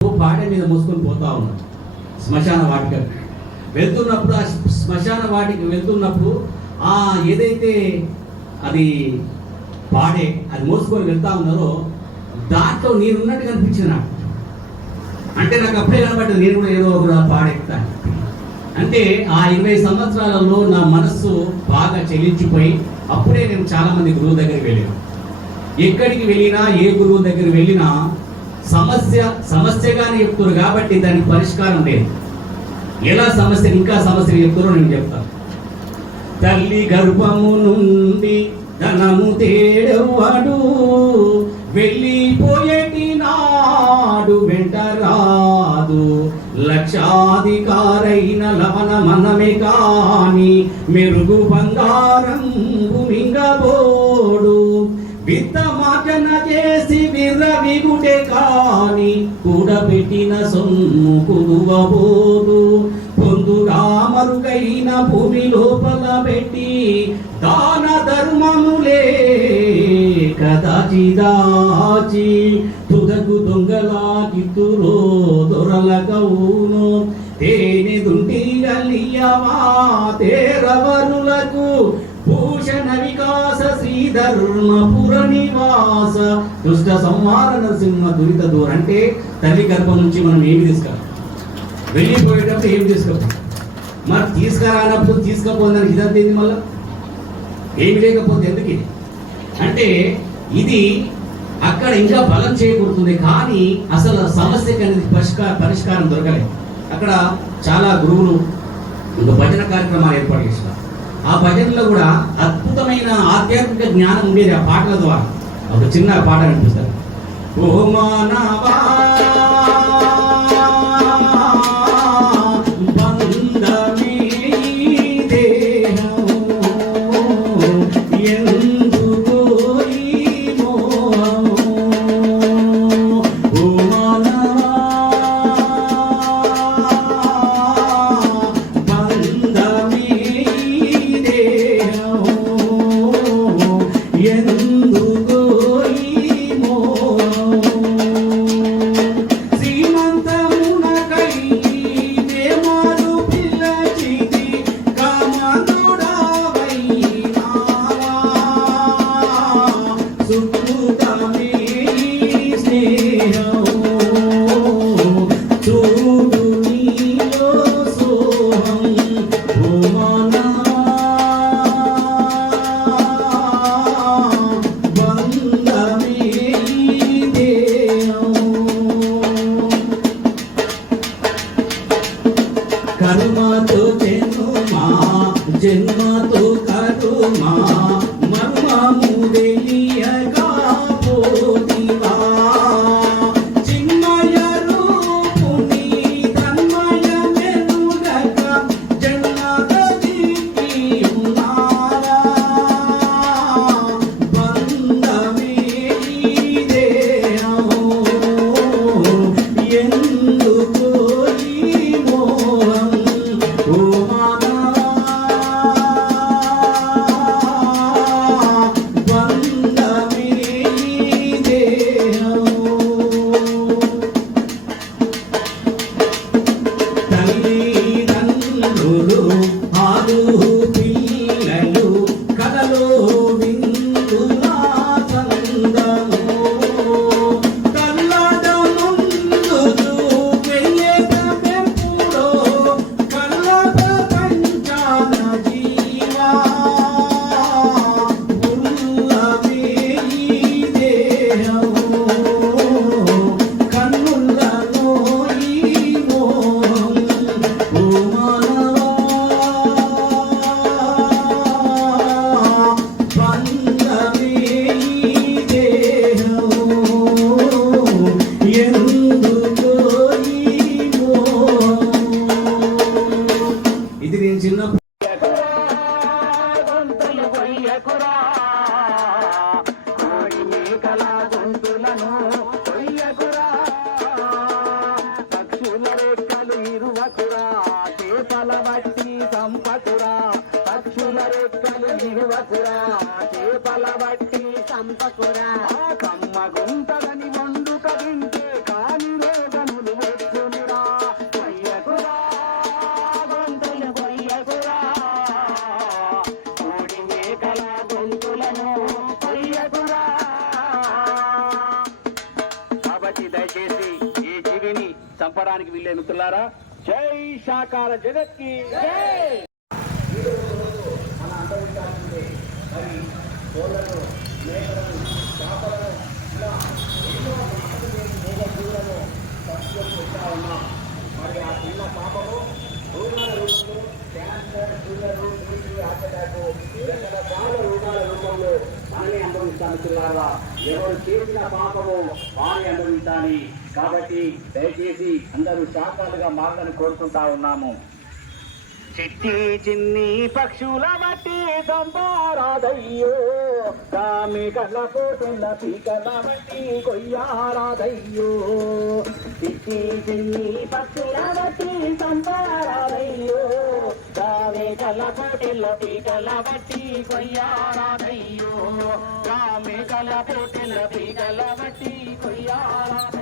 పాట మీద మోసుకొని పోతా ఉన్నాం శ్మశాన వాటిక వెళ్తున్నప్పుడు ఆ శ్మశాన వాటికి వెళ్తున్నప్పుడు ఆ ఏదైతే అది పాడే అది మోసుకొని వెళ్తా ఉన్నారో దాంట్లో నేనున్నట్టు కనిపించింది నాకు. అంటే నాకు అప్పుడే కనబడ్డది నేను కూడా ఏదో ఒక పాడెక్తా. అంటే ఆ ఇరవై సంవత్సరాలలో నా మనస్సు బాగా చెల్లించిపోయి అప్పుడే నేను చాలామంది గురువు దగ్గరికి వెళ్ళాను. ఎక్కడికి వెళ్ళినా ఏ గురువు దగ్గర వెళ్ళినా సమస్య సమస్యగానే చెప్తున్నారు కాబట్టి దానికి పరిష్కారం లేదు. ఎలా సమస్య ఇంకా సమస్య చెప్తారో నేను చెప్తాను. తల్లి గర్భము నుండి ధనము తేడవాడు వెళ్ళిపోయేటి నాడు వెంట రాదు. లక్షాధికారైన లవణ మనమే కాని మెరుగు బంగారం మింగబోడు. వింత మాటన చేసి విర్రవిగుటే కాని కూడబెట్టిన సొమ్ము కుదువబోదు. పొందు రామరుకైన భూమి లోపల పెట్టి దాన ధర్మములే కదాచి దాచి తుదకు దొంగలా కిత్తులో దొరలకవును. తేనె దుండి గల్లియవా తేరవరులకు ధర్మపుర నివాస దుష్ట సంహార నరసింహ దురిత దూర. అంటే తల్లి గర్భం నుంచి మనం ఏమి తీసుకురాం వెళ్ళిపోయేటప్పుడు ఏం తీసుకో మరి తీసుకురానప్పుడు తీసుకపోయిందని ఇదంతా ఏంది మళ్ళా? ఏమి లేకపోతే ఎందుకు అంటే ఇది అక్కడ ఇంకా బలం చేయకూడుతుంది కానీ అసలు సమస్యకి అనేది పరిష్కార పరిష్కారం దొరకలేదు. అక్కడ చాలా గురువులు భజన కార్యక్రమాలు ఏర్పాటు చేసినారు ఆ భజనలో కూడా అద్భుతమైన ఆధ్యాత్మిక జ్ఞానం ఉండేది ఆ పాటల ద్వారా. ఒక చిన్న పాట వినిపిస్తారు ఓ మానవా Mà. నేను చిన్నప్పుడు పక్షుల రెక్కలు ఇరువకురా చేపల బట్టి సంపకురా చంపడానికి వీళ్ళే మిత్రులారా. జై శాకార జగత్కి. మరి ఆ చిన్న పాపము రూపంలో cancer sugar BP heart attack మనల్ని అనుభవిస్తాను ఎవరు చేసిన పాపము వారి అనుభవించాలి. కాబట్టి దయచేసి అందరూ శాంతాలుగా మారని కోరుకుంటా ఉన్నాము. చిట్టి చిన్ని పక్షుల మట్టి సంపారాదయ్యో కామి కళ్ళ పోతున్న పీకల బట్టి కొయ్యారాధయ్యో. చిట్టి చిన్ని పక్షుల మట్టి సంపారాదయ్యో కామి కళ్ళ పోటిల్ల పీకల మట్టి కొయ్యారాధయ్యో. కామి కళ్ళ పోటిల్ల పీకల బట్టి కొయ్యారాదయ్యో